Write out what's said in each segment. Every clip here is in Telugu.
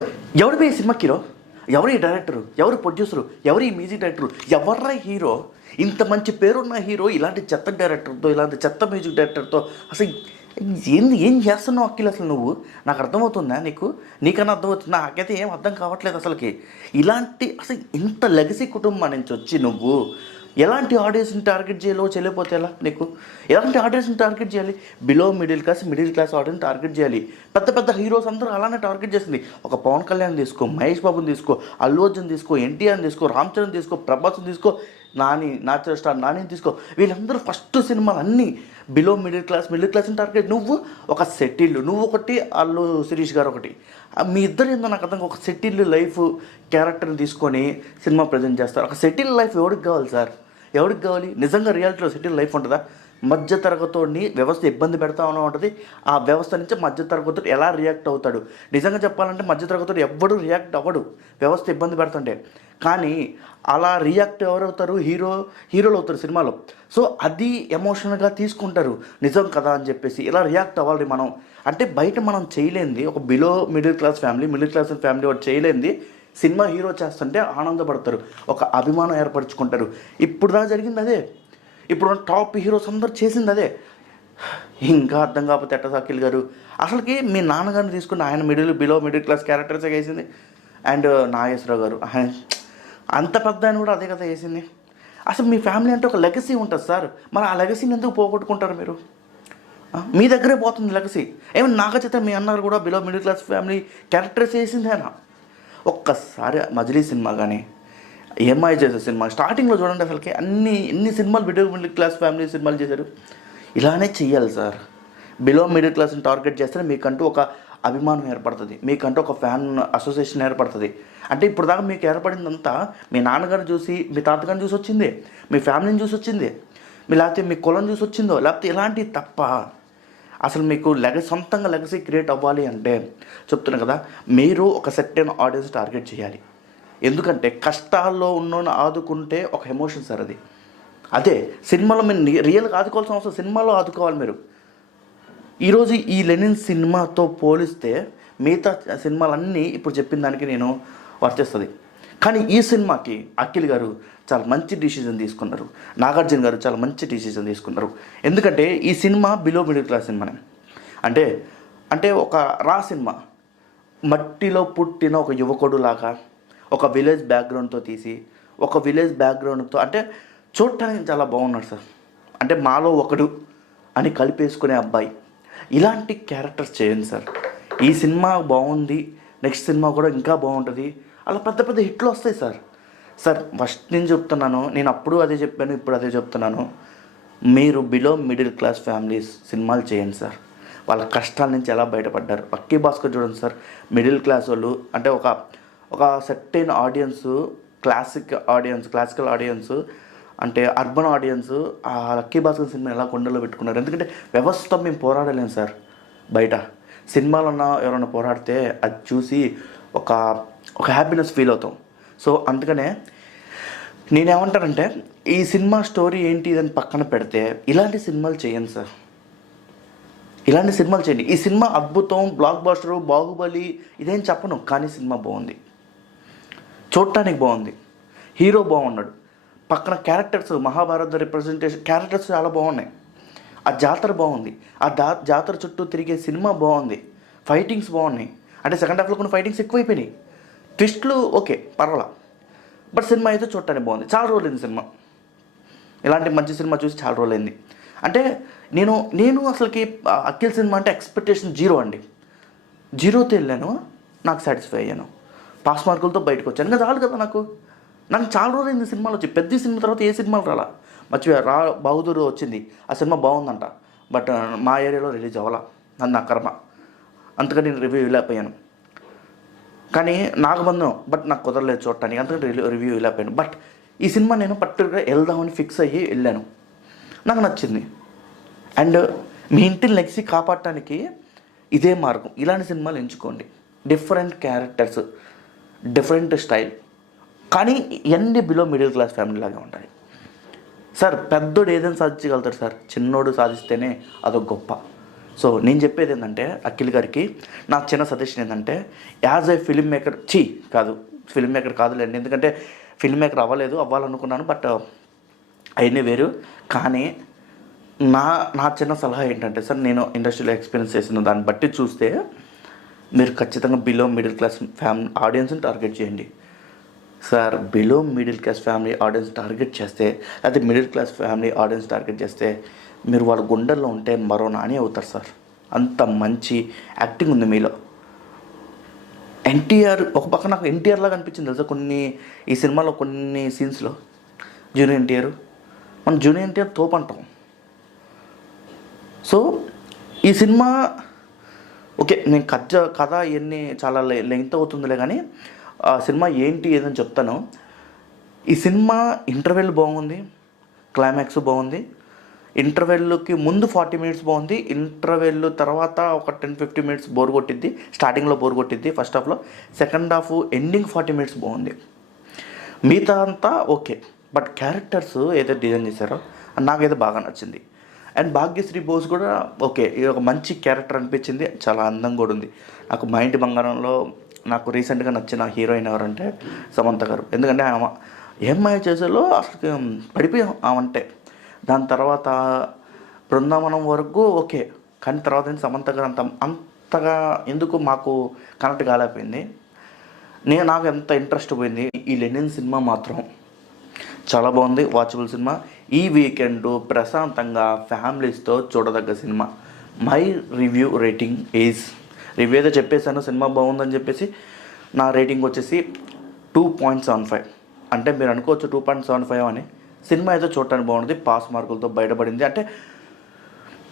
ఎవరు ఈ సినిమాకి హీరో? ఎవరు ఈ డైరెక్టరు? ఎవరు ప్రొడ్యూసరు? ఎవరు ఈ మ్యూజిక్ డైరెక్టరు? ఎవర్రా హీరో? ఇంత మంచి పేరున్న హీరో ఇలాంటి చెత్త డైరెక్టర్తో, ఇలాంటి చెత్త మ్యూజిక్ డైరెక్టర్తో అసలు ఏం చేస్తున్నావు అఖిల్? అసలు నువ్వు నాకు అర్థమవుతుందా? నీకన్నా అర్థమవుతుంది? నాకైతే ఏం అర్థం కావట్లేదు అసలుకి. ఇలాంటి అసలు ఇంత లెగసీ కుటుంబం నుంచి వచ్చి నువ్వు ఎలాంటి ఆడియన్స్ని టార్గెట్ చేయాలో చేయలేకపోతే ఎలా? ఎలాంటి ఆడియన్స్ని టార్గెట్ చేయాలి? Below middle class audience target చేయాలి. పెద్ద పెద్ద హీరోస్ అందరూ అలానే టార్గెట్ చేసింది. ఒక పవన్ కళ్యాణ్ తీసుకో, మహేష్ బాబుని తీసుకో, అల్లు అర్జున్ తీసుకో, ఎన్టీఆర్ని తీసుకో, రామ్ చరణ్ తీసుకో, ప్రభాస్ని తీసుకో, న్యాచురల్ స్టార్ నానిని తీసుకో. వీళ్ళందరూ ఫస్ట్ సినిమాలు అన్నీ బిలో మిడిల్ క్లాస్ని టార్గెట్. నువ్వు ఒక సెటిల్, నువ్వు ఒకటి, అల్లు శిరీష్ గారు ఒకటి. మీ ఇద్దరు ఏందో నాకు అర్థం. ఒక సెటిల్ లైఫ్ క్యారెక్టర్ని తీసుకొని సినిమా ప్రజెంట్ చేస్తారు. ఒక సెటిల్ లైఫ్ ఎవరికి కావాలి సార్? ఎవరికి కావాలి? నిజంగా రియాలిటీలో సెటిల్ లైఫ్ ఉంటుందా? మధ్యతరగతిని వ్యవస్థ ఇబ్బంది పెడతా ఉంటుంది. ఆ వ్యవస్థ నుంచి మధ్యతరగతి ఎలా రియాక్ట్ అవుతాడు? నిజంగా చెప్పాలంటే మధ్యతరగతి ఎవ్వడు రియాక్ట్ అవ్వడు వ్యవస్థ ఇబ్బంది పెడుతుంటే. కానీ అలా రియాక్ట్ ఎవరవుతారు? హీరోలు అవుతారు సినిమాలో. సో అది ఎమోషనల్గా తీసుకుంటారు, నిజం కదా అని చెప్పేసి ఇలా రియాక్ట్ అవ్వాలి మనం. అంటే బయట మనం చేయలేంది, ఒక బిలో మిడిల్ క్లాస్ ఫ్యామిలీ వాడు చేయలేంది సినిమా హీరో చేస్తుంటే ఆనందపడతారు, ఒక అభిమానం ఏర్పరచుకుంటారు. ఇప్పుడు దాకా జరిగింది అదే. ఇప్పుడు టాప్ హీరోస్ అందరూ చేసింది అదే. ఇంకా అర్థం కాకపోతే ఎట్ట అఖిల్ గారు? అసలుకి మీ నాన్నగారిని తీసుకుని ఆయన బిలో మిడిల్ క్లాస్ క్యారెక్టర్సే వేసింది. అండ్ నాగేశ్వరరావు గారు అంత పెద్ద ఆయన కూడా అదే కదా వేసింది. అసలు మీ ఫ్యామిలీ అంటే ఒక లెగసీ ఉంటుంది సార్. మరి ఆ లెగసీని ఎందుకు పోగొట్టుకుంటారు మీరు? మీ దగ్గరే పోతుంది లెగసీ. ఏమన్నా నాగచైతన్య మీ అన్నారు కూడా below middle class family characters వేసింది ఆయన. ఒక్కసారి మజిలీ సినిమా కానీ, ఎంఐ చేసే సినిమా స్టార్టింగ్లో చూడండి. అసలుకి ఎన్ని సినిమాలు మిడిల్ క్లాస్ ఫ్యామిలీ సినిమాలు చేశారు. ఇలానే చెయ్యాలి సార్. బిలో మిడిల్ క్లాస్ని టార్గెట్ చేస్తే మీకంటూ ఒక అభిమానం ఏర్పడుతుంది, మీకంటూ ఒక ఫ్యాన్ అసోసియేషన్ ఏర్పడుతుంది. అంటే ఇప్పుడు దాకా మీకు ఏర్పడిందంతా మీ నాన్నగారిని చూసి, మీ తాతగారిని చూసి వచ్చింది, మీ ఫ్యామిలీని చూసి వచ్చింది, లేకపోతే మీ కులం చూసి వచ్చిందో, లేకపోతే ఇలాంటివి తప్ప. అసలు మీకు సొంతంగా లెగసీ క్రియేట్ అవ్వాలి అంటే చెప్తున్నాను కదా, మీరు ఒక సెర్టైన్ ఆడియన్స్ టార్గెట్ చేయాలి. ఎందుకంటే కష్టాల్లో ఉన్నోని ఆదుకుంటే ఒక ఎమోషన్ సార్ అది. అదే సినిమాలో మీరు రియల్గా ఆదుకోవాల్సిన అవసరం, సినిమాలో ఆదుకోవాలి మీరు. ఈరోజు ఈ లెనిన్ సినిమాతో పోలిస్తే మిగతా సినిమాలన్నీ ఇప్పుడు చెప్పిన దానికి నేను వర్తిస్తుంది. కానీ ఈ సినిమాకి అఖిల్ గారు చాలా మంచి డిసిజన్ తీసుకున్నారు, నాగార్జున గారు చాలా మంచి డిసిజన్ తీసుకున్నారు. ఎందుకంటే ఈ సినిమా బిలో మిడిల్ క్లాస్ సినిమానే. అంటే ఒక సినిమా మట్టిలో పుట్టిన ఒక యువకుడు లాగా ఒక విలేజ్ బ్యాక్గ్రౌండ్తో తీసి, ఒక విలేజ్ బ్యాక్గ్రౌండ్తో అంటే చూడటానికి చాలా బాగున్నాడు సార్. అంటే మాలో ఒకడు అని కలిపేసుకునే అబ్బాయి. ఇలాంటి క్యారెక్టర్స్ చేయండి సార్. ఈ సినిమా బాగుంది, నెక్స్ట్ సినిమా కూడా ఇంకా బాగుంటుంది, అలా పెద్ద పెద్ద హిట్లు వస్తాయి సార్. ఫస్ట్ నేను చెప్తున్నాను, నేను అప్పుడు అదే చెప్పాను, ఇప్పుడు అదే చెప్తున్నాను. మీరు బిలో మిడిల్ క్లాస్ ఫ్యామిలీస్ సినిమాలు చేయండి సార్. వాళ్ళ కష్టాల నుంచి ఎలా బయటపడ్డారు. లక్కీ భాస్కర్ చూడండి సార్. మిడిల్ క్లాస్ వాళ్ళు అంటే ఒక సెర్టైన్ ఆడియన్స్, క్లాసికల్ ఆడియన్స్ అంటే అర్బన్ ఆడియన్స్ ఆ లక్కీ భాస్కర్ సినిమా ఎలా కొండలో పెట్టుకున్నారు. ఎందుకంటే వ్యవస్థ మేము పోరాడలేము సార్. బయట సినిమాలన్నా ఎవరైనా పోరాడితే అది చూసి ఒక హ్యాపీనెస్ ఫీల్ అవుతాం. సో అందుకనే నేనేమంటానంటే ఈ సినిమా స్టోరీ ఏంటి అని పక్కన పెడితే ఇలాంటి సినిమాలు చేయండి సార్. ఇలాంటి సినిమాలు చేయండి. ఈ సినిమా అద్భుతం, బ్లాక్ బస్టరు, బాహుబలి ఇదేం చెప్పను, కానీ సినిమా బాగుంది, చూడటానికి బాగుంది, హీరో బాగున్నాడు, పక్కన క్యారెక్టర్స్, మహాభారత రిప్రజెంటేషన్ క్యారెక్టర్స్ చాలా బాగున్నాయి, ఆ జాతర బాగుంది, ఆ జాతర చుట్టూ తిరిగే సినిమా బాగుంది, ఫైటింగ్స్ బాగున్నాయి. అంటే సెకండ్ హాఫ్లో కొన్ని ఫైటింగ్స్ ఎక్కువైపోయినాయి, ట్విస్ట్లు ఓకే పర్వాలా, బట్ సినిమా అయితే చూడటానికి బాగుంది. చాలా రోజులైంది సినిమా, ఇలాంటి మంచి సినిమా చూసి చాలా రోజులైంది. అంటే నేను అసలుకి అఖిల్ సినిమా అంటే ఎక్స్పెక్టేషన్ జీరో అండి. జీరోతో వెళ్ళాను, నాకు సాటిస్ఫై అయ్యాను, పాస్ మార్కులతో బయటకు వచ్చాను. ఇంకా చాలు కదా నాకు చాలా రోజులైంది సినిమాలు వచ్చి. పెద్ద సినిమా తర్వాత ఏ సినిమాలు రాలా, మర్చిపోయా. బహదూర్ వచ్చింది, ఆ సినిమా బాగుందంట, బట్ మా ఏరియాలో రిలీజ్ అవ్వాలా, నా కర్మ. అంతకని నేను రివ్యూ వెళ్ళిపోయాను. కానీ నాకు బంధం, బట్ నాకు కుదరలేదు చూడటానికి, అంతకంటే రివ్యూ వెళ్ళిపోయాను. బట్ ఈ సినిమా నేను పర్టికులర్గా వెళ్దామని ఫిక్స్ అయ్యి వెళ్ళాను, నాకు నచ్చింది. అండ్ మీ ఇంటిని లెగసీ కాపాడటానికి ఇదే మార్గం. ఇలాంటి సినిమాలు ఎంచుకోండి, డిఫరెంట్ క్యారెక్టర్స్, డిఫరెంట్ స్టైల్, కానీ ఎన్ని బిలో మిడిల్ క్లాస్ ఫ్యామిలీ లాగా ఉంటాయి సార్. పెద్దోడు ఏదైనా సాధించగలుగుతాడు సార్, చిన్నోడు సాధిస్తేనే అదొక గొప్ప. సో నేను చెప్పేది ఏంటంటే అఖిల్ గారికి నా చిన్న సజెషన్ ఏంటంటే, యాజ్ ఏ ఫిల్మ్ మేకర్ కాదు, ఫిల్మ్ మేకర్ కాదులేండి, ఎందుకంటే ఫిల్మ్ మేకర్ అవ్వాలనుకున్నాను, బట్ అవన్నీ వేరు. కానీ నా నా చిన్న సలహా ఏంటంటే సార్, నేను ఇండస్ట్రీలో ఎక్స్పీరియన్స్ చేసిన దాన్ని బట్టి చూస్తే మీరు ఖచ్చితంగా బిలో మిడిల్ క్లాస్ ఫ్యామిలీ ఆడియన్స్ని టార్గెట్ చేయండి sir. Below middle class family audience target చేస్తే, అయితే middle class family audience target చేస్తే మీరు వాళ్ళ గుండెల్లో ఉంటే మరో నాని అవుతారు సార్. అంత మంచి యాక్టింగ్ ఉంది మీలో. ఎన్టీఆర్ ఒక పక్క నాకు ఎన్టీఆర్ లాగా అనిపించింది తెలుసా ఈ సినిమాలో కొన్ని సీన్స్లో. జూనియర్ ఎన్టీఆర్, మనం జూనియర్ ఎన్టీఆర్ తోపు అంటాం. సో ఈ సినిమా ఓకే, నేను కథ ఇవన్నీ చాలా లెంగ్త్ అవుతుందిలే, కానీ ఆ సినిమా ఏంటి ఏదని చెప్తాను. ఈ సినిమా ఇంటర్వెల్ బాగుంది, క్లైమాక్స్ బాగుంది. ఇంటర్వెల్కి ముందు 40 మినిట్స్ బాగుంది, ఇంటర్వెల్ తర్వాత ఒక 10-15 మినిట్స్ బోర్ కొట్టిద్ది. స్టార్టింగ్లో బోర్ కొట్టిద్ది ఫస్ట్ హాఫ్లో, సెకండ్ హాఫ్ ఎండింగ్ 40 మినిట్స్ బాగుంది. మిగతా అంతా ఓకే, బట్ క్యారెక్టర్స్ ఏదైతే డిజైన్ చేశారో నాకైతే బాగా నచ్చింది. అండ్ భాగ్యశ్రీ బోస్ కూడా ఓకే, ఇది ఒక మంచి క్యారెక్టర్ అనిపించింది, చాలా అందంగా కూడా ఉంది. నాకు మా ఇంటి బంగారంలో నాకు రీసెంట్గా నచ్చిన హీరోయిన్ ఎవరంటే సమంత గారు. ఎందుకంటే ఆమె ఏమ్మాయి చేసేలో అసలు పడిపోయాం ఆమంటే. దాని తర్వాత బృందావనం వరకు ఓకే, కానీ తర్వాత సమంత గారు అంతగా ఎందుకు మాకు కనెక్ట్ కాలేకపోయింది. నాకు ఎంత ఇంట్రెస్ట్ పోయింది. ఈ లెనిన్ సినిమా మాత్రం చాలా బాగుంది, వాచబుల్ సినిమా. ఈ వీకెండ్ ప్రశాంతంగా ఫ్యామిలీస్తో చూడదగ్గ cinema. My review rating is, review అయితే చెప్పేశాను సినిమా బాగుందని చెప్పేసి. నా రేటింగ్ వచ్చేసి 2.75. అంటే మీరు అనుకోవచ్చు 2.75 అని. సినిమా అయితే చూడటానికి బాగుంది, పాస్ మార్కులతో బయటపడింది. అంటే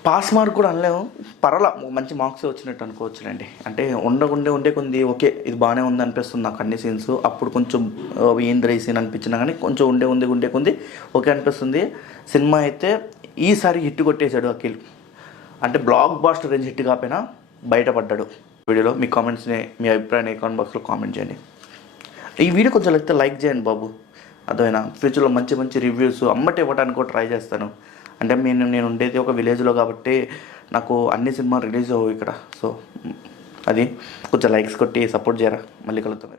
పాస్ మార్క్ కూడా అనలేము, పర్వాలా మంచి మార్క్సే వచ్చినట్టు అనుకోవచ్చులేండి. అంటే ఉండే కొంది ఓకే, ఇది బాగానే ఉంది అనిపిస్తుంది నాకు అన్ని సీన్స్. అప్పుడు కొంచెం ఏంద్ర ఈ సీన్ అనిపించినా కానీ కొంచెం ఉండే కొంది ఓకే అనిపిస్తుంది. సినిమా అయితే ఈసారి హిట్ కొట్టేశాడు అఖిల్. అంటే బ్లాక్ బాస్టర్ రేంజ్ హిట్ కాకపోయినా బయటపడ్డాడు. వీడియోలో మీ కామెంట్స్ని, మీ అభిప్రాయాన్ని కామెంట్ బాక్స్లో కామెంట్ చేయండి. ఈ వీడియో కొంచెం లైక్ చేయండి బాబు, అర్థమైనా. ఫ్యూచర్లో మంచి రివ్యూస్ అమ్మటే ఇవ్వడానికి కూడా ట్రై చేస్తాను. అంటే నేను ఉండేది ఒక విలేజ్లో కాబట్టి నాకు అన్ని సినిమాలు రిలీజ్ అవ్వవు ఇక్కడ. సో అది కొంచెం లైక్స్ కొట్టి సపోర్ట్ చేయరా. మళ్ళీ కలుద్దాం.